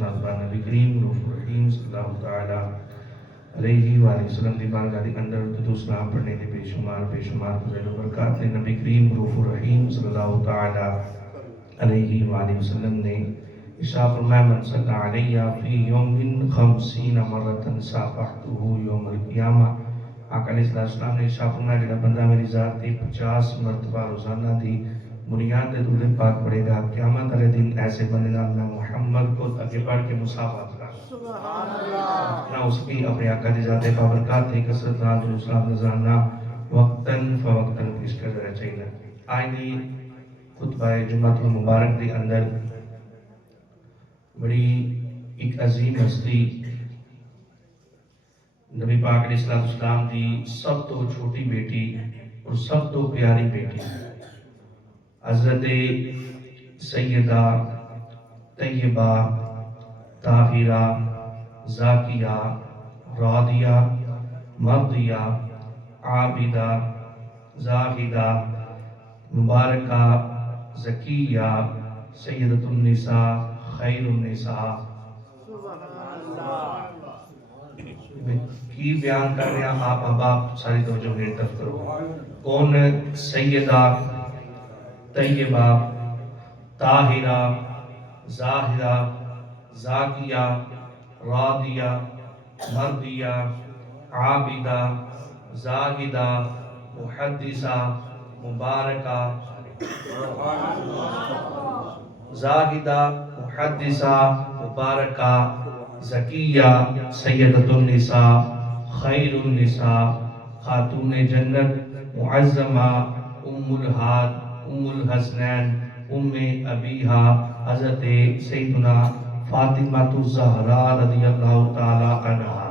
نازبان نبی کریم رؤوف الرحیم صلی اللہ تعالی علیہ وآلہ وسلم دی بارگاہ دے اندر درود سلام پڑھنے دے بے شمار فضائل و برکات نے نبی کریم رؤوف الرحیم صلی اللہ تعالی علیہ وآلہ وسلم نے ارشاد فرمایا من صلی علیہ فی یوم 50 مرۃ صافحتہ یوم القیامہ۔ آقا علیہ السلام نے ارشاد فرمایا جڑا بندہ میری ذات تے 50 مرتبہ روزانہ دی بنیاد دے درود پاک پڑھے گا، قیامت والے دن ایسے بندے نال میں محمد کو آگے بڑھ کے مصافحت کروں۔ سبحان اللہ۔ نہ اس کی اپنے آقا دی ذات بابرکات تے کثرت نال جو اسلام نظرانہ وقتاً فوقتاً پیش کر رہنا چاہیے۔ آج دی خطبہ جمعۃ المبارک دے اندر بڑی ایک عظیم ہستی نبی پاک علیہ السلام دی سب تو چھوٹی بیٹی اور سب تو پیاری بیٹی حضرت سیدہ طیبہ طاہرہ زاکیہ راضیہ مرضیہ عابدہ زاہدہ مبارکہ زکیہ سیدۃ النساء خیر النساء۔ کی بیان کر رہے ہیں آپ احباب ساری توجہ میری طرف کرو۔ کون سیدہ طیبہ طاہرہ زاہدہ زاکیہ راضیہ مرضیہ عابدہ زاہدہ محدثہ مبارکہ زاہدہ محدثہ مبارکہ زکیہ سیدۃ النساء خیر النساء خاتون جنت معظمہ ام الہاد ام الحسنین ام ابیہا حضرت سیدنا فاطمہ الزہراء رضی اللہ تعالی عنہا۔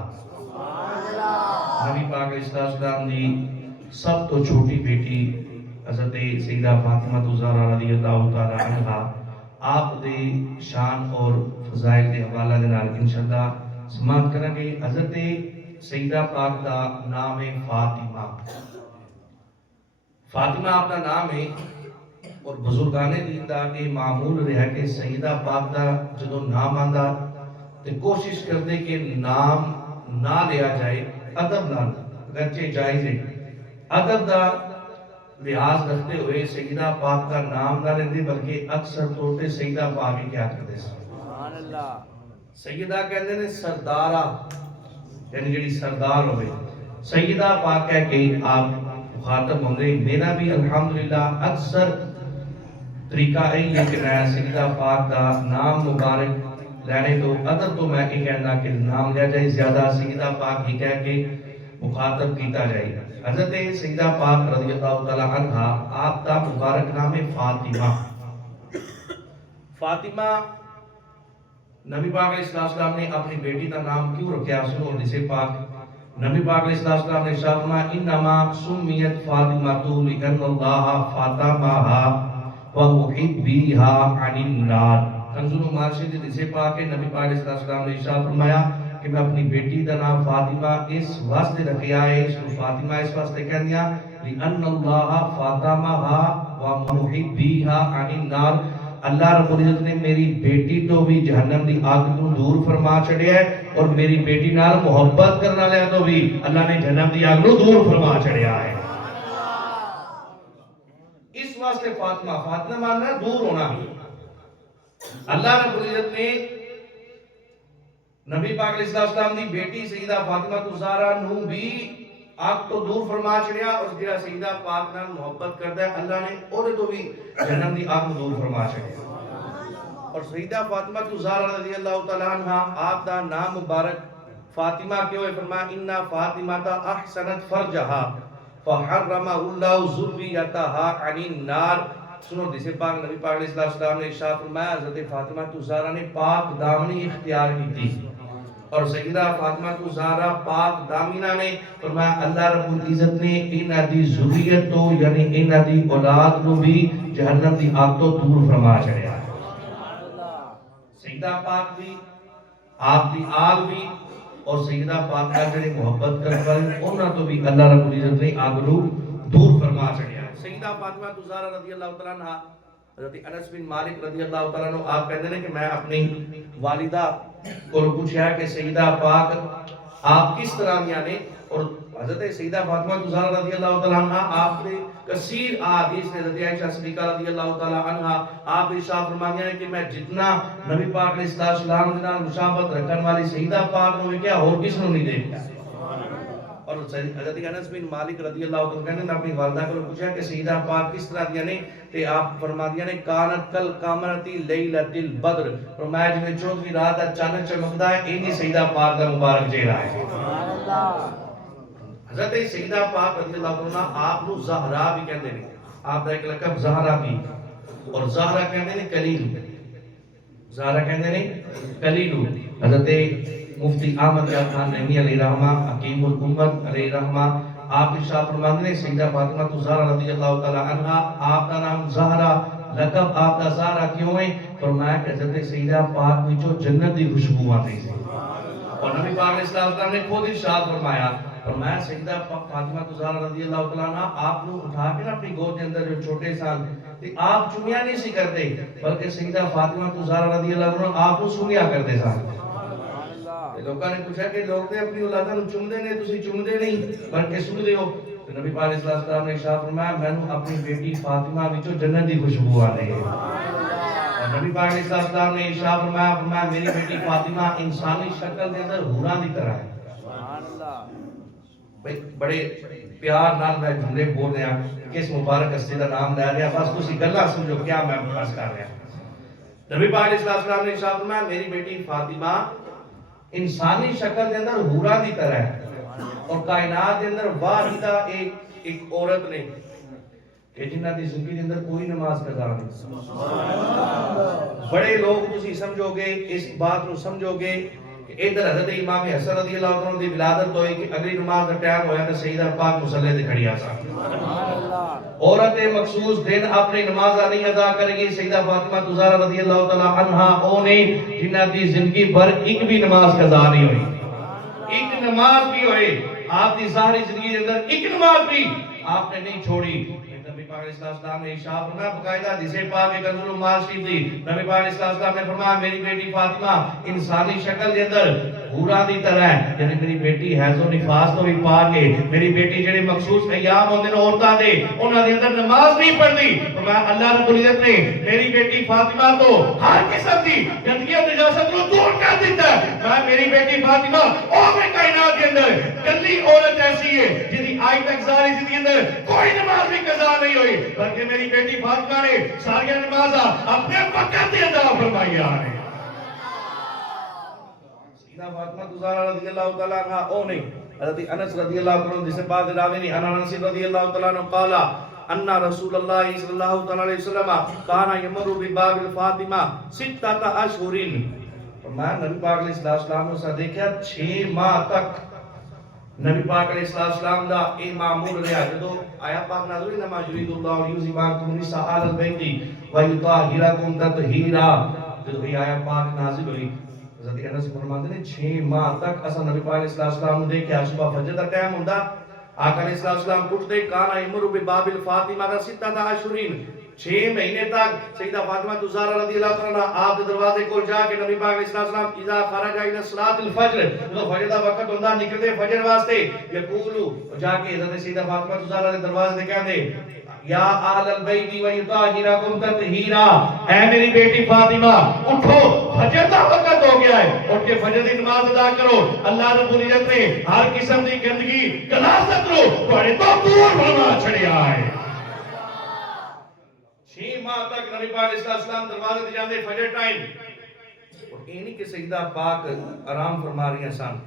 نبی پاک علیہ السلام دی سب تو چھوٹی بیٹی حضرت سیدہ فاطمہ الزہراء رضی اللہ تعالی عنہا آپ دے شان اور فضائل دے حوالہ دے نال انشاءاللہ سماعت کریں گے۔ حضرت سیدہ پاک دا نام ہے فاطمہ۔ فاطمہ آپ دا نام ہے اور بزرگان دین دا یہ معمول رہا کہ سیدہ پاک دا جدو نام آندا تے کوشش کرتے کہ نام نہ لیا جائے ادب نال، اگرچہ جائز ہے ادب دا لحاظ رکھتے ہوئے سیدہ پاک کا نام نہ لیتے بلکہ اکثر طور پہ سیدہ پاک ہی کیا کرتے ہیں، سیدہ کہتے ہیں سردارہ، یعنی جڑی سردار ہوئے سیدہ پاک کہہ کے آپ مخاطب ہوں گے۔ میرا بھی الحمدللہ اکثر طریقہ ہے کہ میں سیدہ پاک کا نام مبارک لینے تو ادب تو میں یہ کہنا کہ نام لیا جائے زیادہ سیدہ پاک ہی کہہ کے مخاطب کیتا جائے۔ حضرت سیدہ پاک رضی اللہ تعالی عنہ آپ کا مبارک نام ہے فاطمہ۔ فاطمہ نبی پاک علیہ السلام نے اپنی بیٹی کا نام کیوں رکھا؟ سنو حدیث پاک نبی پاک علیہ السلام نے ارشاد فرمایا انما سمیت فاطمہ لأن اللہ فاطمہا ومحبیہا عن النار۔ کنزل مارشد حدیث پاک ہے نبی پاک علیہ السلام نے ارشاد فرمایا کہ میں اپنی بیٹی کا نام فاطمہ اس واسطے رکھیا ہے، اس کو فاطمہ اس واسطے کہہ دیا لأن اللہ فاطمہا ومحبیہا عن النار، اللہ رب العزت نے میری بیٹی تو بھی جہنم دی آگ تو دور فرما چھڑیا ہے اور میری بیٹی نال محبت کرنا لیا تو بھی اللہ نے جہنم دی آگ تو دور فرما چھڑیا ہے۔ اس واسطے فاطمہ فاطمہ ماننا دور ہونا، اللہ رب العزت نے نبی پاک علیہ السلام دی بیٹی سیدہ فاطمہ الزہراء نو بھی آگ تو دور فرما چھڑیا اور جڑا سیدہ پاک نال محبت کردا ہے اللہ نے اودے تو بھی جہنم دی آگ دور فرما چھڑیا۔ اور سیدہ فاطمہ الزہراء رضی اللہ تعالی عنہا آپ دا نام مبارک فاطمہ کیوں ہے؟ فرمایا ان فاطمہ احسنت فرجہا فحرمہ اللہ ذریتہا عن النار۔ سنو جسے پاک نبی پاک علیہ السلام نے ارشاد فرمایا حضرت فاطمہ الزہراء نے پاک دامنی اختیار کی تھی اور سیدہ فاطمہ الزہراء پاک دامنہ نے فرمایا اللہ رب العزت نے انہاں دی ذریت تو یعنی انہاں دی اولاد کو بھی جہنم دی آگ تو دور فرما چھڑیا۔ سیدہ پاک بھی آپ دی آل بھی اور سیدہ پاک کا جڑے محبت کرن انہاں تو بھی اللہ رب العزت نے آگ نو دور فرما چھڑیا۔ سیدہ فاطمہ الزہراء رضی اللہ تعالی عنہا حضرت انس بن مالک رضی اللہ تعالیٰ عنہ آپ کہتے ہیں کہ میں اپنی والدہ کو پوچھا کہ سیدہ پاک آپ کس طرح یعنی، اور حضرت سیدہ فاطمہ زہرا رضی اللہ تعالیٰ عنہ آپ نے کثیر احادیث نے حضرت عائشہ صدیقہ رضی اللہ تعالیٰ عنہ آپ ارشاد فرمایا ہے کہ میں جتنا نبی پاک علیہ السلام کے نال مشابہت رکھن والی سیدہ پاک نو کیا اور کس نو نہیں دیکھا۔ اور حضرت انس بن مالک رضی اللہ عنہ کہنے میں اپنی والدہ کو پوچھا کہ سیدہ پاک کس طرح دیا نہیں، تے آپ فرما دیا نے کانت کل قمرتی لیلۃ البدر، فرمایا جویں 14ویں رات دا چاند چمکدا ہے انہی سیدہ پاک دا مبارک چہرہ ہے۔ سبحان اللہ۔ حضرت سیدہ پاک رضی اللہ عنہ آپ نو زہرا بھی کہندے نے، آپ دا ایک لقب زہرا بھی، اور زہرا کہندے نے کلیل، زہرا کہندے نے کلیل۔ حضرت مفتی احمد یار خان نعیمی علیہ رحمہ، حکیم الامت علیہ رحمہ، آپ ارشاد فرماتے ہیں سیدہ فاطمہ زہرا رضی اللہ تعالی عنہا آپ کا نام زہرا، لقب آپ کا زہرا کیوں ہے؟ فرمایا کہ حضرت سیدہ پاک وچوں جنت دی خوشبو آتی ہے، اور نبی پاک علیہ السلام نے خود ارشاد فرمایا، فرمایا سیدہ فاطمہ زہرا رضی اللہ تعالی عنہا آپ کو اٹھا کے اپنی گود کے اندر جو چھوٹے سان تے آپ چومیاں نہیں سی کرتے، بلکہ سیدہ فاطمہ زہرا رضی اللہ عنہا آپ کو سونیا کرتے سن۔ لوگوں نے پوچھا کہ لوگ تے اپنی اولاداں نوں چومدے نے، تسی چومدے نہیں بلکہ سندے ہو۔ تو نبی پاک علیہ السلام نے ارشاد فرمایا مینوں اپنی بیٹی فاطمہ وچوں جنت دی خوشبو آ رہی ہے۔ اور نبی پاک علیہ السلام نے ارشاد فرمایا میری بیٹی فاطمہ انسانی شکل دے اندر حوراں دی طرح ہے۔ سبحان اللہ۔ بڑے پیار نال میں جملے بول رہا ہوں، کس مبارک ہستی دا نام لے رہا، بس تسی گلاں سمجھو کیا میں بس کر رہا ہوں۔ نبی پاک علیہ السلام نے ارشاد فرمایا میری بیٹی فاطمہ انسانی شکل دے اندر حورا دی طرح ہے، اور کائنات دے اندر واحدہ ایک عورت نے کہ جنہ دی زندگی دے اندر کوئی نماز قضا نہیں۔ بڑے لوگ تسی سمجھو گے اس بات نو سمجھو گے کہ ادھر حضرت امام حسن رضی اللہ عنہ دی ولادت ہوئی کہ اگلی نماز دا ٹائم ہویا تے سیدہ پاک مصلی تے کھڑی آسا۔ عورت مخصوص دن اپنی نماز نہیں ادا کرے گی، سیدہ فاطمہ زہرا رضی اللہ تعالی عنہا او نے جنہ دی زندگی بھر ایک بھی نماز قضا نہیں ہوئی، ایک نماز بھی ہوئے آپ دی ظاہری زندگی کے اندر ایک نماز بھی آپ نے نہیں چھوڑی۔ نبی پاک علیہ السلام نے ارشاد فرمایا باقاعدہ حدیث پاک کے کنز المال شریف دی، نبی پاک علیہ السلام نے فرمایا میری بیٹی فاطمہ انسانی شکل دے اندر حورا دی طرح ہے، یعنی میری بیٹی حیض و نفاس تو بھی پاک ہے، میری بیٹی جڑے مخصوص ایام ہوندے نے عورتاں دے انہاں دے اندر نماز نہیں پڑھدی، فرمایا اللہ رب العزت نے میری بیٹی فاطمہ تو ہر قسم دی گندگی اور نجاست کو دور کر دیتا ہے۔ میں میری بیٹی فاطمہ اور کائنات کے اندر کلی عورت ایسی ہے جدی آج تک ظاہری زندگی اندر کوئی نماز بھی قضا نہیں ہوئی، بلکہ میری بیٹی فاطمہ نے ساری نماز اپنے وقت دے ادا فرمائی ہے۔ سیدہ فاطمہ زہرا رضی اللہ تعالی عنہا او نہیں، حضرت انس رضی اللہ عنہ جس سے بعد راوی نہیں، انس رضی اللہ تعالی عنہ قال ان رسول اللہ صلی اللہ تعالی علیہ وسلم کان یمر بباب الفاطمہ ستۃ اشہر، فرمایا نبی پاک علیہ السلام نے دیکھا 6 ماہ تک نبی پاک علیہ السلام دا اے معمول رہا، جدو آیا پاک نازل ہوئی نما یرید اللہ لیذہبکم الرجس اہل البیت ویطہرکم تطہیرا، جدو یہ آیا پاک نازل ہوئی حضرت انس فرماتے ہیں 6 ماہ تک اسا نبی پاک علیہ السلام نے دیکھا صبح فجر دا ٹائم ہوندا آقا علیہ السلام اٹھتے کانا یمر بباب الفاطمہ کا 6 اشہر 6 مہینے تک سیدہ فاطمہ زہرا رضی اللہ عنہا آپ کے دروازے کو جا کے نبی پاک علیہ السلام اذا خرج الى صلاۃ الفجر، جو فجر دا وقت ہوندا نکلتے فجر واسطے یقول جا کے حضرت سیدہ فاطمہ زہرا دے دروازے تے کہندے یا اہل البیت ویطہرکم تطہیرا، اے میری بیٹی فاطمہ اٹھو فجر دا وقت ہو گیا ہے، اٹھ کے فجر دی نماز ادا کرو، اللہ رب العزت نے ہر قسم دی گندگی گلاست رو تھوڑے تو دور فرما چھڑیا ہے۔ 6 ماہ تک نبی پاک علیہ السلام دروازے تے جاندے فجر ٹائم، اور یہ نہیں کہ سیدہ پاک آرام فرما رہی ہیں سن،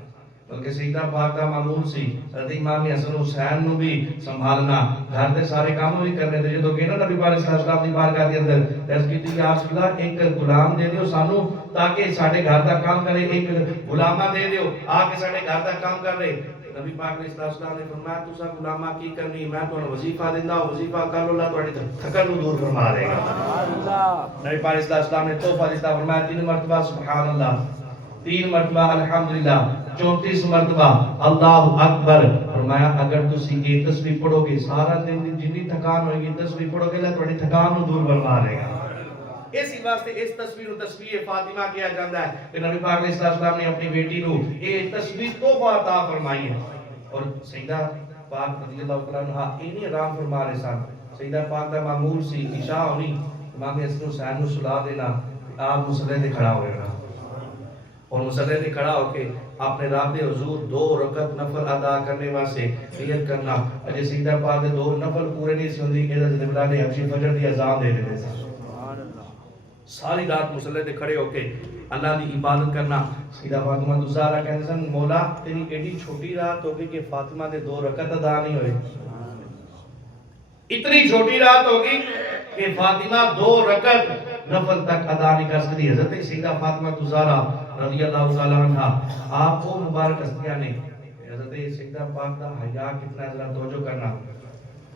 بلکہ سیدہ پاک کا معمول سی حضرت امام حسن حسین نو بھی سنبھالنا، گھر دے سارے کام بھی کرنے تے جدوں کہ نا نبی پاک علیہ السلام دی بارگاہ دے اندر عرض کیتی یا رسول اللہ ایک غلام دے دیو سانو تاکہ ساڈے گھر دا کام کرے، ایک غلامہ دے دیو آ کے ساڈے گھر دا کام کر رہے۔ نبی پاک علیہ السلام نے فرمایا تسا غلامہ کی کرنی، میں تانوں وظیفہ دیندا، وظیفہ کر لو، اللہ تہاڈی تھکن نوں دور فرما دے گا۔ نبی پاک علیہ السلام نے تحفہ دیتا، فرمایا 3 مرتبہ سبحان اللہ، 3 مرتبہ الحمدللہ، 34 مرتبہ اللہ اکبر، فرمایا اگر تسی یہ تسبیح پڑھو گے سارا دن جتنی تھکان ہوئے گی تسبیح پڑھو گے اللہ تہاڈی تھکان نوں دور فرما دے گا۔ اسی واسطے اس تصویر کو تصویر فاطمہ کیا جاتا ہے کہ نبی پاک علیہ السلام نے اپنی بیٹی کو یہ تصویر تحفہ عطا فرمائی ہے. اور سیدہ پاک رضی اللہ تعالیٰ عنہ انہی آرام فرما رہے سن. سیدہ پاک دا معمول سی عشاء ہونی امام حسن حسین کو سلا دینا, آپ مصلی تے کھڑا ہوئے گا اور مصلی تے کھڑا ہو کے اپنے رب دے حضور 2 رکعت نفل ادا کرنے واسطے نیت کرنا. اجے سیدہ پاک دے 2 نفل پورے نہیں سی ہوندی کہ حضرت بلال نے حبشی فجر دی اذان دے دیتے سن. ساری رات مصلی تے کھڑے ہو کے اللہ دی عبادت کرنا. سیدہ فاطمہ الزہرا کہندے سن مولا تیری ایڈی چھوٹی رات ہوگی کہ فاطمہ دے 2 رکعت ادا نہیں ہوئے. اتنی چھوٹی رات ہوگی کہ فاطمہ 2 رکعت نفل تک ادا نہیں کر سکتی. حضرت سیدہ فاطمہ الزہرا رضی اللہ تعالی عنہ آپ کو مبارک ہستیاں نے حضرت سیدہ پاک دا حیا کتنا ذرا توجہ کرنا.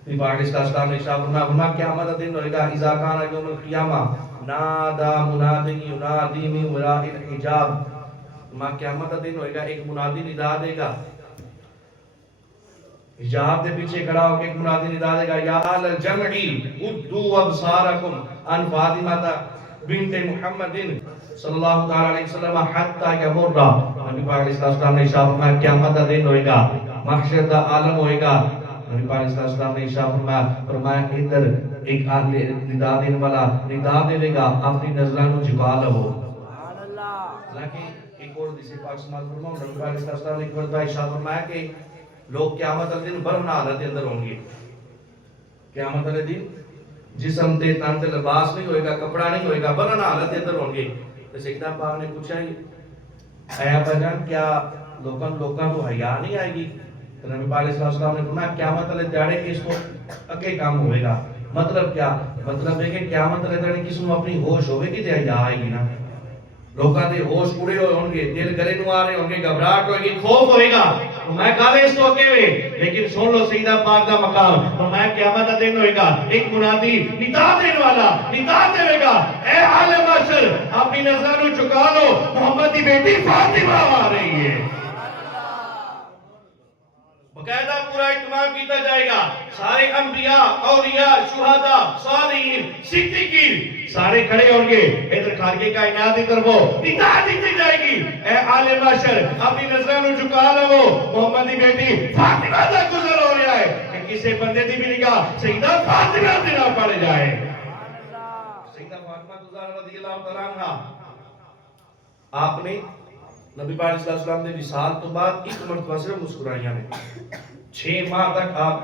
نبی پاک علیہ السلام نے ارشاد فرمایا قیامت کا دن ہوئے گا اذا کان یوم القیامہ نادا منادی ینادی من وراء الحجاب. قیامت کا دن ہوئے گا ایک منادی ندا دے گا حجاب دے پیچھے کھڑا ہو کے ایک منادی ندا دے گا یا اہل الجمع ادوا ابصارکم ان فاطمہ بنت محمد صلی اللہ تعالی علیہ وسلم حتی یمر. نبی پاک علیہ السلام نے ارشاد فرمایا قیامت کا دن ہوئے گا محشر کا عالم ہوئے گا. نبی پاک علیہ السلام نے ارشاد فرمایا ادھر ایک اہل ندا دینے والا ندا دے گا اپنی نظروں کو جھکا لو. سبحان اللہ. حالانکہ ایک اور حدیث پاک سماعت فرماؤ نبی پاک علیہ السلام نے ایک مرتبہ ارشاد فرمایا کہ لوگ قیامت کے دن برہنہ حالت کے اندر ہوں گے. قیامت کے دن جسم تے تن تے لباس نہیں ہوئے گا, کپڑا نہیں ہوئے گا, برہنہ حالت کے اندر ہوں گے. تو سیدہ پاک نے پوچھا اے ابا جان کیا لوگوں کو حیا نہیں آئے گی؟ تو نبی پاک علیہ السلام نے فرمایا قیامت والے دیہڑے اس کو اگے کام ہوئے گا. مطلب کیا؟ مطلب ہے کہ قیامت والے دیہڑے کسی کو اپنی ہوش ہوئے گی تے حیا آئے گی نا. لوگوں دے ہوش اڑے ہوئے ہوں گے, دل گلے نو آ رہے ہوں گے, گھبراہٹ ہوئے گی, خوف ہوئے گا. میں کہا اس کو ہوئے لیکن سن لو سیدہ پاک کا مقام. اور میں قیامت کا دن ہوئے گا ایک منادی ندا دینے والا ندا دے گا اے اہل محشر اپنی نظروں چکا لو محمد کی بیٹی فاطمہ آ رہی ہے. باقاعدہ پورا اہتمام کیتا جائے گا. سارے انبیاء اولیاء شہداء صالحین صدیقین سارے کھڑے ہوں گے. ادھر خالق کائنات کی طرف ندا دی جائے گی اے اہل محشر اپنی نظروں جھکا لو محمد کی بیٹی فاطمہ کا گزر ہو رہا ہے کہ کسی بندے دی بھی نگاہ سیدہ فاطمہ تے نہ پڑ جائے. سیدہ فاطمہ رضی اللہ تعالی عنہا آپ نے نبی پاک علیہ السلام نے وصال تو بعد ایک مرتبہ صرف مسکرائیاں نے. 6 ماہ تک آپ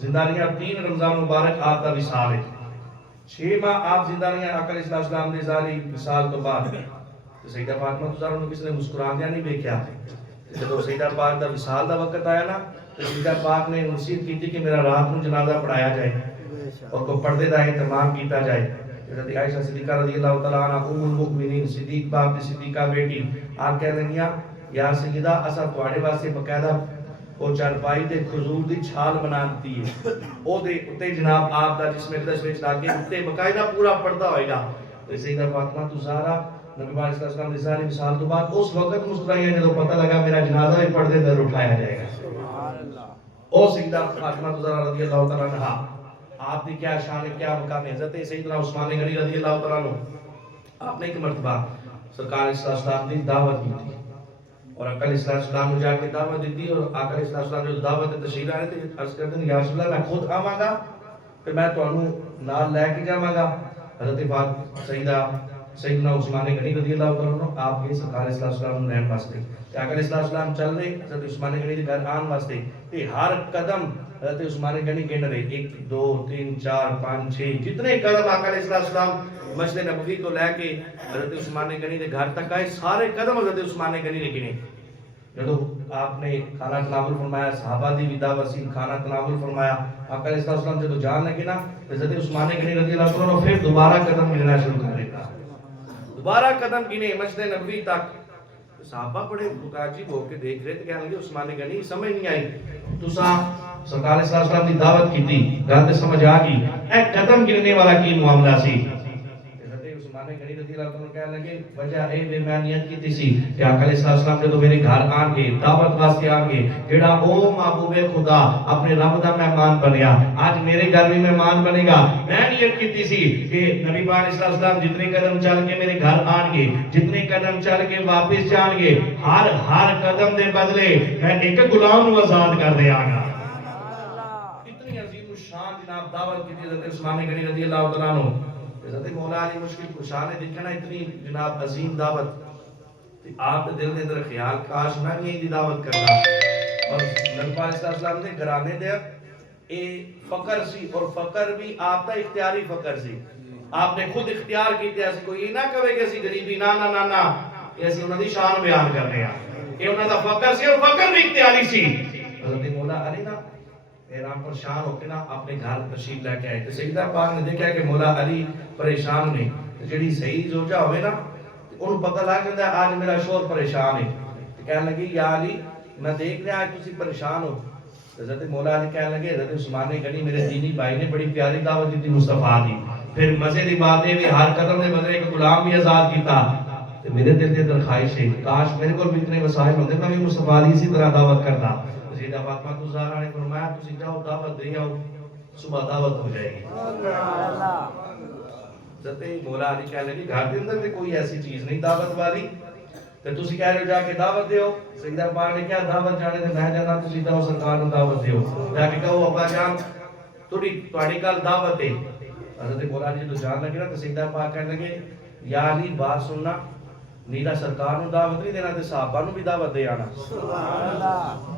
زندہ رہے. 3 رمضان مبارک آپ کا وصال ہے. 6 ماہ آپ زندہ رہے آقا علیہ السلام نے ظاہری وصال تو بعد. تو سیدہ فاطمہ الزہرا نے کسی نے مسکراندیا نہیں دیکھا. جب سیدہ پاک دا وصال دا وقت آیا نا تو سیدہ پاک نے نصیحت کی تھی کہ میرا رات کو جنازہ پڑھایا جائے اور کو پردے دا اہتمام کیتا جائے. حضرت عائشہ صدیقہ رضی اللہ تعالی عنہا ام المؤمنین صدیق باپ دی صدیقہ بیٹی آپ کہہ رہی یا سیدہ اسا تواڈے واسطے باقاعدہ او چارپائی تے کھجور دی چھال بنا دی ہے. او دے اوتے جناب آپ دا جس میں تشریف لا کے اوتے باقاعدہ پورا پردہ ہوئے گا. تو سیدہ فاطمہ الزہرا نبی پاک علیہ السلام نے ظاہری وصال تو بعد اس وقت مسکرائی ہے جب پتہ لگا میرا جنازہ بھی پردے در اٹھایا جائے گا. سبحان اللہ. او سیدہ فاطمہ الزہرا رضی اللہ تعالی عنہا آپ کی کیا شان ہے کیا مقام ہے. حضرت سیدنا عثمان غنی رضی اللہ تعالیٰ عنہ آپ نے ایک مرتبہ سرکار علیہ السلام کی دعوت کی تھی اور آقا علیہ السلام نے جا کے دعوت دی تھی. اور آقا علیہ السلام نے دعوت تشریف لائے تھے. عرض کرتے ہیں یا رسول اللہ میں خود آواں گا پھر میں تانوں نال لے کے جاواں گا. حضرت سیدنا عثمان غنی رضی اللہ تعالیٰ عنہ آپ کے سرکار علیہ السلام نے رہن واسطے آقا علیہ السلام چل رہے حضرت عثمان غنی کے گھر آن واسطے تے ہر قدم حضرت عثمان غنی گن رہے 1 2 3 4 5 6 جتنے قدم آقا علیہ السلام مسجد نبوی کو لے کے حضرت عثمان غنی کے گھر تک آئے سارے قدم حضرت عثمان غنی نے گنے. جب آپ نے کھانا تناول فرمایا صحابہ دی ودا وسیع کھانا تناول فرمایا آقا علیہ السلام جب جان لگے نا حضرت عثمان غنی رضی اللہ عنہ پھر دوبارہ قدم گننا شروع کر دیتا. دوبارہ قدم گنے مسجد نبوی تک. صحابہ بڑے متعجب ہو کے دیکھ رہے تھے کہنے لگے عثمان غنی سمجھ نہیں آئی تساں سرکار علیہ السلام کی دعوت کی تھی گل سمجھ آ گئی اے قدم گننے والا کی معاملہ سی. حضرت عثمان غنی رضی اللہ عنہ کہنے لگے وجہ اے بے میں نیت کی تھی کہ آقا علیہ السلام جدو میرے گھر آن گے دعوت واسطے آن گے جڑا او محبوب خدا اپنے رب دا مہمان بنیا آج میرے گھر بھی مہمان بنے گا میں نیت کی تھی کہ نبی پاک علیہ السلام جتنے قدم چل کے میرے گھر آن گے جتنے قدم چل کے واپس جان گے ہر قدم دے بدلے میں ایک غلام نو آزاد کر دیا گا اتنی عظیم الشان جناب دعوت کی حضرت عثمان غنی رضی اللہ تعالیٰ عنہ حضرت مولا علی مشکل کشا نے دیکھنا اتنی جناب عظیم دعوت آپ دل دے اندر خیال کاش میں بھی یہی دعوت کرتا اور نبی پاک علیہ السلام نے گھرانے دے اے فقر سی اور فقر بھی آپ دا اختیاری فقر سی آپ نے خود اختیار کیتے ایسی کوئی یہ نہ کہے کہ اسی غریبی نا نا نا نا ایسی انہوں دی شان بیان کرنے ہیں یہ انہوں دا فقر سی اور فقر بھی اختیاری سی حضرت مولا علی نا حیران پریشان ہو کے نا اپنے گھر تشریف لے کے آئے تو سیدہ پاک نے دیکھا کہ مولا علی پریشان نے جڑی صحیح زوجہ ہوئے نا انہوں پتہ لگ جاتا ہے آج میرا شوہر پریشان ہے کہنے لگی یا علی میں دیکھ رہا آج تسی پریشان ہو حضرت مولا علی کہنے لگے حضرت عثمان غنی میرے دینی بھائی نے بڑی پیاری دعوت دی مصطفیٰ دی پھر مزے دی بات ہے ہر قدم نے بدلے ایک غلام بھی آزاد کیتا تو میرے دل دے اندر خواہش ہے کاش میرے کو بھی اتنے وسائل ہوتے میں بھی مصطفیٰ علی اسی طرح دعوت کرتا سیدہ فاطمہ الزہرا نے فرمایا تسی جاؤ دعوت دے آؤ صبح دعوت ہو جائے گی حضرت مولا علی کہنے لگے گھر دے اندر کوئی ایسی چیز نہیں دعوت والی تو تسی کہہ رہے ہو جا کے دعوت دیو سیدہ پاک نے کیا دعوت جانے تے میں جانا تسی جاؤ سرکار نو دعوت دیو جا کے کہو ابا جان تہاڈی کل دعوت ہے حضرت مولا علی تو جان لگے نا تو سیدہ پاک کہنے لگے یا علی بات سننا نیرا سرکار نو دعوت نہیں دینا تے صحابہ نو بھی دعوت دے آنا سبحان اللہ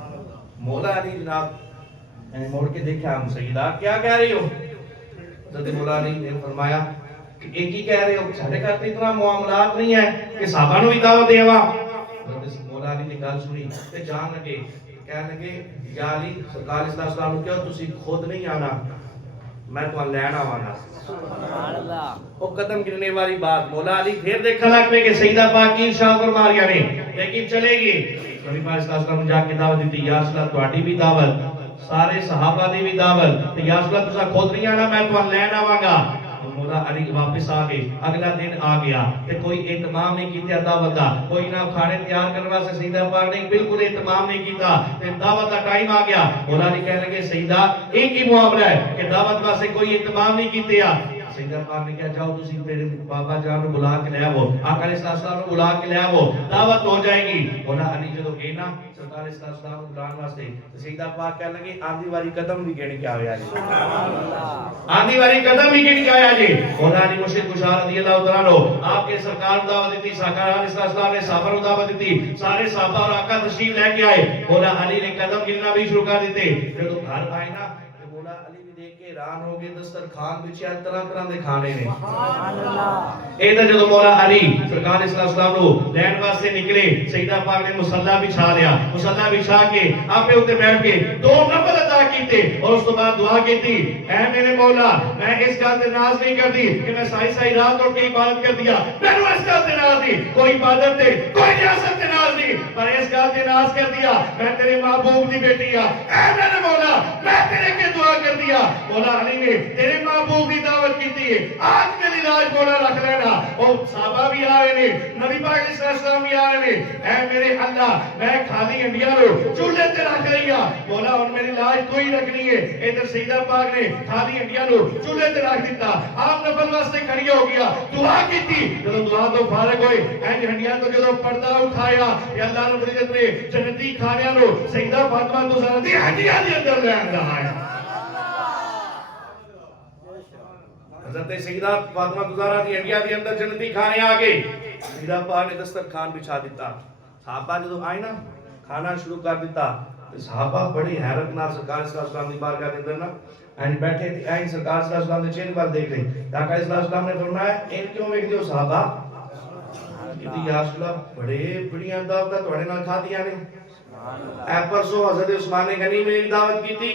مولا علی جناب موڑ کے دیکھا ہم سیدہ کیا کہہ رہی ہو حضرت مولا علی نے فرمایا کہ ایک ہی کہہ رہے ہو سارے گھر تے اتنا معاملات نہیں ہے کہ صحابہ نو بھی دعوت دیوا حضرت مولا علی نے گل سنی تے جان لگے کہنے لگے یا علی سرکار صلی اللہ علیہ وسلم کہو تسی خود نہیں آنا میں تو لین آواں گا سبحان اللہ او قدم گرنے والی بات مولا علی پھر دیکھا لگ پے کہ سیدہ پاک کی ارشاد فرما رہی نے لیکن چلے گی نبی پاک صلی اللہ علیہ وسلم جا کے دعوت دیتی یا رسول اللہ تہاڈی بھی دعوت سارے صحابہ دی بھی دعوت تے یا رسول اللہ تساں خود نہیں آنا میں تو لین آواں گا مولا علی واپس آ گئے اگلا دن آ گیا تے کوئی اہتمام نہیں کیتا دعوت دا کوئی نہ کھانے تیار کرنے واسطے سیدہ پاک نے بالکل اہتمام نہیں کیتا تے دعوت دا ٹائم آ گیا مولا علی کہنے لگے سیدہ ایک ہی معاملہ ہے کہ دعوت واسطے کوئی اہتمام نہیں کیتا سیدہ پاک نے کہا جاؤ تسی میرے بابا جان نو بلا کے لے آو آقا علیہ السلام نو بلا کے لے آو دعوت ہو جائے گی مولا علی جدو گئے نا سرکار علیہ السلام نو بلان واسطے سیدہ پاک کہنے لگے آندھی والی قدم بھی گھڑ کے آیا جی سبحان اللہ آندھی والی قدم بھی گھڑ کے آیا جی مولا علی مشکل کشا رضی اللہ تعالیٰ عنہ آپ کے سرکار کو دعوت دیتی سرکار علیہ السلام نے صحابہ کو دعوت دیتی سارے صحابہ اور آقا تشریف لے کے آئے مولا علی نے قدم گرنا بھی شروع کر دیتے جب گھر آئے نا مولا علی بھی دیکھ کے حیران ہو گئے دسترخوان بچھیا طرح طرح دے کھانے نے سبحان اللہ اے تے جدوں مولا علی سرکار علیہ السلام نو لین واسطے نکلے سیدہ پاک نے مصلی بچھا لیا مصلی بچھا کے آپے اوتے بیٹھ کے دو نفل ادا کیتے اور اس تو بعد دعا کیتی اے میرے مولا میں اس گل تے ناز نہیں کرتی کہ میں سائی سائی رات اٹھ کے عبادت کر دیا میں اس گل تے ناز نہیں کوئی عبادت تے کوئی ریاست تے ناز نہیں پر اس گل تے ناز کر دیا میں تیرے محبوب دی بیٹی ہاں اے میرے مولا میں تیرے کے دعا کر دیا مولا علی نے تیرے محبوب کی دعوت کی ہے آج میری لاج مولا رکھ لینا اور صحابہ بھی آ رہے ہیں نبی پاک علیہ السلام بھی آ رہے ہیں اے میرے اللہ میں کھالی انڈیا رو چولہے تے رکھ رہی ہاں مولا اور میری لاج کوئی رکھنی ہے ادھر سیدہ پاک نے کھالی انڈیا رو چولہے تے رکھ دیتا آپ نفل واسطے کھڑی ہو گیا دعا کی تھی جب دعا تو فارغ ہوئے اینج ہنڈیا تو جب پردہ اٹھایا کہ اللہ رب العزت نے جنتی کھانیاں رو سیدہ فاطمہ تو زہرا دی ہنڈیا دے اندر لے رہا ہے حضرت سیدہ فاطمہ الزہرا دی ہنڈیا دے اندر جنتی کھانے آ گئے سیدہ پاک نے دسترخوان بچھا دیتا صحابہ جدوں آئے نا کھانا شروع کر دیتا صحابہ بڑی حیرت نال سرکار صلی اللہ علیہ وسلم دی بارگاہ دے اندر نا اینج بیٹھے تھے اینج سرکار صلی اللہ علیہ وسلم دے چہرے پر دیکھ رہے آقا صلی اللہ علیہ وسلم نے فرمایا این کیوں ویکھدے ہو صحابہ کہتے یا رسول اللہ بڑے بڑیاں دعوتاں تواڈے نال کھادیاں نے اے پرسوں حضرت عثمان غنی نے دعوت کی تھی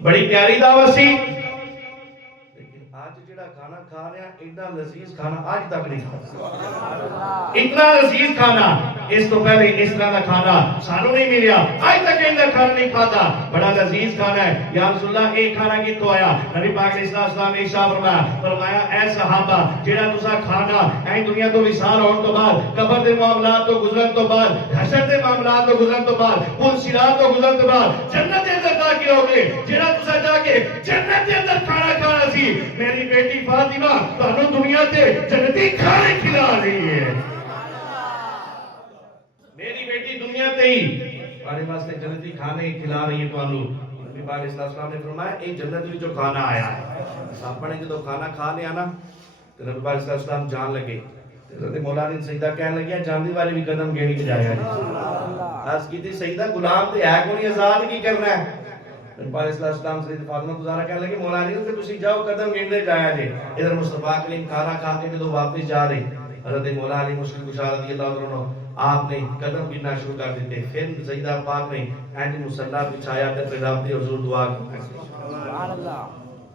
بڑی پیاری دعوت سی لیکن آج جڑا کھانا کھا رہے ہیں اتنا لذیذ کھانا آج تک نہیں کھایا اتنا لذیذ کھانا اس تو پہلے اس طرح کا کھانا سانو نہیں ملیا، آج تک اندر کھانا نہیں کھاتا، بڑا لذیذ کھانا ہے یا رسول اللہ ایک کھانا کی تو آیا نبی پاک علیہ السلام نے ارشاد فرمایا اے صحابہ جیڑا تسا کھانا اے دنیا تو وصال ہون تو بعد قبر دے معاملات تو گزرن تو بعد حشر دے معاملات تو گزرن تو بعد پل صراط تو گزرن تو بعد جنت دے اندر داخل ہو گے، جیڑا تسا جا کے جنت دے اندر کھانا کھانا سی، میری بیٹی فاطمہ تانوں دنیا تے جنتی کھانے کھلا رہی ہے، میری بیٹی دنیا تے ہی ہمارے واسطے جنتی کھانے کھلا رہی ہے تانوں۔ نبی پاک علیہ السلام نے فرمایا ایک جنت میں جو کھانا آیا ہے صحابہ نے جو کھانا کھا لیا نا تو نبی پاک علیہ السلام جان لگے، حضرت مولا علی سجدہ کہنے لگیا جاندی والے بھی قدم گیڑی کے جایا ہے، عرض کی تھی سجدہ غلام تے ہے کونی آزاد کی کرنا ہے، نبی پاک علیہ السلام سے فاطمہ گزارا کہنے لگے مولا علی کہ تسی جاؤ قدم گیڑنے جایا جے، ادھر مصطفیٰ کریم کھانا کھا کے جو واپس جا رہے حضرت مولا علی مشکل کشا رضی اللہ عنہ آپ نے قدم گرنا شروع کر دیتے، پھر سیدہ پاک نے اینڈ مصلی بچھایا تے پھر رب دی حضور دعا کی، سبحان اللہ،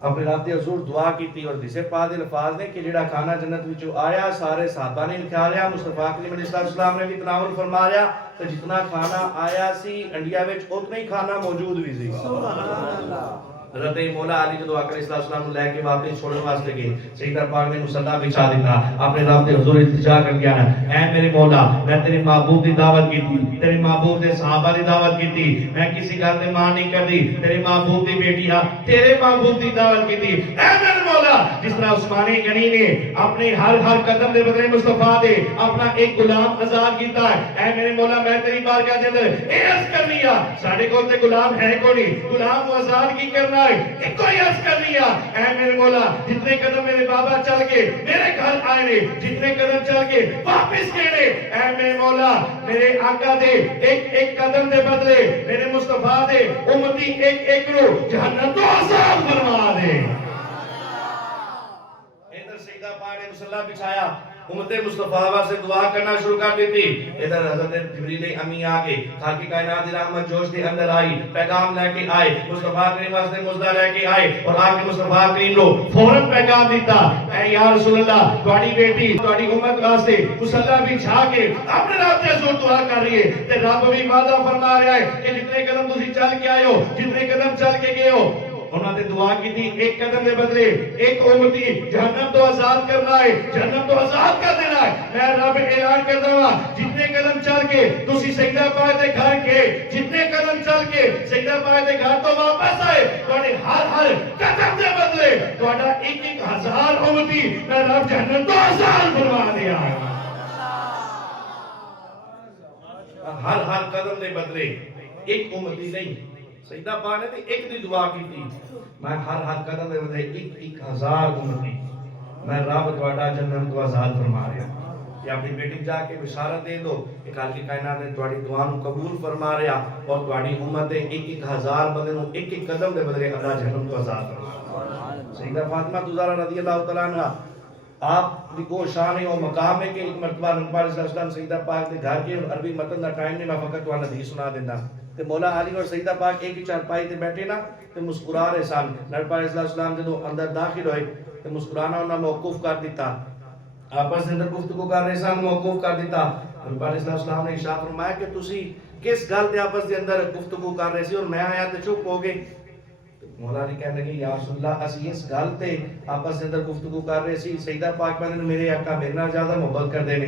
اپنے رب دی حضور دعا کی اور جسے پاک الفاظ نے کہ جڑا کھانا جنت وچوں آیا سارے صحابہ نے کھا لیا، مصطفیٰ کریم علیہ السلام نے بھی تناول فرمایا تو جتنا کھانا آیا سی انڈیا وچ اتنا ہی کھانا موجود بھی سی، سبحان اللہ۔ حضرت مولا علی جدو آقا علیہ السلام لے کے واپس چھوڑنے واسطے گئے، سیدہ پاک نے مصلی بچھا دیتا، اپنے رب دے حضور التجا کر گیا اے میرے مولا میں تیرے محبوب دی دعوت کی تھی، تیرے محبوب دے صحابہ دی دعوت کی تھی، میں کسی گل تے مان نہیں کر دی، تیرے محبوب دی بیٹی ہاں تیرے محبوب دی دعوت کی تھی، اے میرے مولا جس طرح عثمانی غنی نے اپنے ہر قدم دے بدلے مصطفیٰ دے اپنا ایک غلام آزاد کیتا ہے، اے میرے مولا میں تیری بارگاہ دے اندر اے عرض کر لیا ساڈے کول تے غلام ہے کوئی غلام کو آزاد کی کرنا ایک کوئی عرض کر لیا اے میرے مولا جتنے قدم میرے بابا چل کے میرے گھر آئے نے، جتنے قدم چل کے واپس گئے نے، اے میرے مولا میرے آقا دے ایک قدم دے بدلے میرے مصطفیٰ دے امتی ایک رو جہنم تو آزاد فرما دے۔ ادھر سیدہ پاک نے مصلی بچھایا، امت مصطفیٰ سے دعا کرنا شروع کر دیتی، ادھر حضرت جبریل امی آگے خالق کائنات دی رحمت جوش دے اندر آئی، پیغام لے کے آئے، مصطفیٰ کریم واسطے مزدہ لے کے آئے اور آگے مصطفیٰ کریم کو فوراً پیغام دیتا اے یا رسول اللہ تواڈی بیٹی تواڈی امت واسطے مصلی بچھا کے اپنے رب سے حضور دعا کر رہی ہے تے رب بھی وعدہ فرما رہا ہے کہ جتنے قدم تسی چل کے آئے ہو، جتنے قدم چل کے گئے ہو، انہوں نے دعا کی تھی ایک قدم دے بدلے ایک امتی جہنم تو آزاد کرنا ہے، جہنم تو آزاد کر دینا ہے، میں رب اعلان کر دوں جتنے قدم چل کے تسی سجدہ پائے دے گھر کے، جتنے قدم چل کے سجدہ پائے دے گھر تو واپس آئے تواڈے ہر قدم دے بدلے تواڈا ایک ہزار امتی میں رب جہنم تو آزاد فرما دیا ہے، ہر قدم دے بدلے ایک امتی نہیں، سیدہ پاک نے ایک دی دعا کی تھی میں ہر قدم دے بدلے ایک ہزار امتی میں رب تواڈا جنم تو آزاد فرما رہا ہوں، یا اپنی بیٹی جا کے بشارت دے دو کہ خالق کائنات نے تواڈی دعا نو قبول فرما رہا اور تواڈی امت ایک ہزار بندے نو ایک قدم دے بدلے اللہ جہنم تو آزاد فرما۔ سیدہ فاطمہ زہرا رضی اللہ تعالیٰ عنہ آپ دی کو شان ہے اور مقام ہے کہ ایک مرتبہ نبی علیہ السلام سیدہ پاک دے گھر کے عربی متن دا ٹائم نہیں، میں فقط تو حدیث سنا دینا تے مولا علی اور سیدہ پاک ایک ہی چارپائی تے بیٹھے نا تے مسکرا رہے سن، نبی علیہ السلام جدوں اندر داخل ہوئے تے مسکرانا انہاں موقوف کر دیتا، آپس اندر گفتگو کر رہے سن موقوف کر دیتا، نبی علیہ السلام نے ارشاد فرمایا کہ تسی کس گل تے آپس دے اندر گفتگو کر رہے سی اور میں آیا تے چپ ہو گئے، مولا علی کہنے لگے یا رسول اللہ اسی اس گل تے آپس دے اندر گفتگو کر رہے سی، سیدہ پاک نے میرے آقا میرے نال زیادہ محبت کردے نے،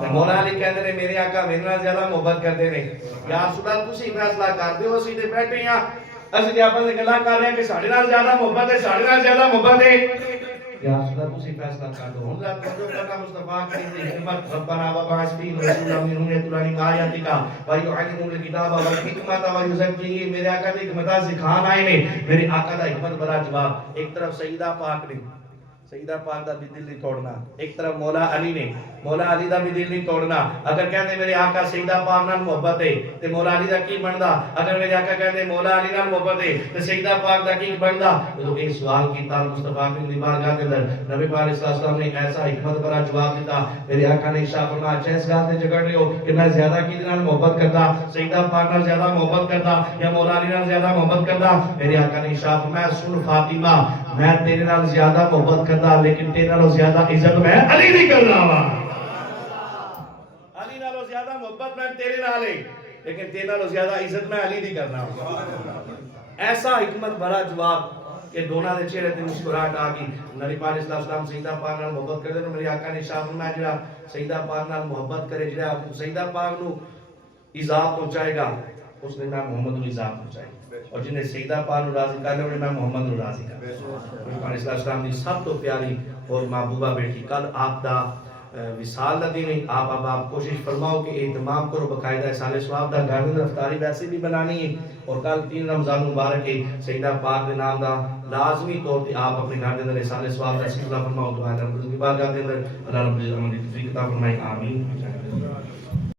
تے مولا علی کہندے نے میرے آقا میرے نال زیادہ محبت کردے نے، یا رسول اللہ تسی فیصلہ کر دیو اسی تے بیٹھے ہاں اسی تے آپس دے گلاں کر رہے ہیں کہ ساڈے نال زیادہ محبت ہے، ساڈے نال زیادہ محبت ہے، یا رسول اللہ تسی فیصلہ کر دو، ہن ذات جو کرنا مصطفیٰ کریم دی خدمت ربنا وبعث فیہم رسولا منہم یتلو علیہم آیاتک ویعلمہم الکتاب والحکمۃ ویزکیہم، میرے آقا نے حکمت سکھان آئے نے، میرے آقا دا حکمت بڑا جواب، ایک طرف سیدہ پاک نے سیدہ پاک دا بھی دل نہیں توڑنا، ایک طرف مولا علی نے مولا علی دا بھی دل نہیں توڑنا، اگر کہندے میرے آقا سیدہ پاک نال محبت ہے تے مولا علی دا کی بندا، اگر میرے آقا کہندے مولا علی نال محبت ہے تے سیدہ پاک دا کی بندا، تو یہ سوال کیتا مصطفیٰ کی بارگاہ کے اندر نبی پاک علیہ السلام نے ایسا حکمت بھرا جواب دیتا، میرے آقا نے ارشاد فرمایا جس گل تے جھگڑ رہے ہو کہ میں زیادہ کس نال محبت کرتا، سیدہ پاک نال زیادہ محبت کرتا یا مولا علی نال زیادہ محبت کرتا، میرے آقا نے ارشاد فرمایا سن فاطمہ میں تیرے نال زیادہ محبت کرتا لیکن تیرے نال زیادہ عزت میں علی نہیں کر رہا وا، علی علی نالوں زیادہ محبت میں تیرے نال ہے لیکن تیرے نالوں زیادہ عزت میں علی دی کرنا ایسا حکمت بھرا جواب کہ دونوں دے چہرے تے مسکراہٹ آ گئی نبی پاک علیہ السلام سیدہ پاک نال محبت کرتے تو میرے آقا نے ارشاد فرمایا جڑا سیدہ پاک نال محبت کرے جڑا سیدہ پاک نو ایذا پہنچائے گا اس نے میں محمد نو ایذا پہنچائے گا اور جنہیں سیدہ پاک نو راضی کر لے میں محمد نو راضی کر نبی پاک علیہ السلام دی سب تو پیاری اور محبوبہ بیٹی کل آپ دا وصال دا دن ہے آپ اب آپ کوشش فرماؤ کہ اہتمام کرو باقاعدہ سال ثواب دا گھر میں افطاری ویسے بھی بنانی ہے اور کل 3 رمضان مبارک ہے سیدہ پاک کے نام دا لازمی طور پہ آپ اپنے گھر کے اندر سال ثواب دا سلسلہ فرماؤ دعا رب کی بارگاہ کے اندر اللہ رب العزت ہمیں توفیق عطا فرمائے آمین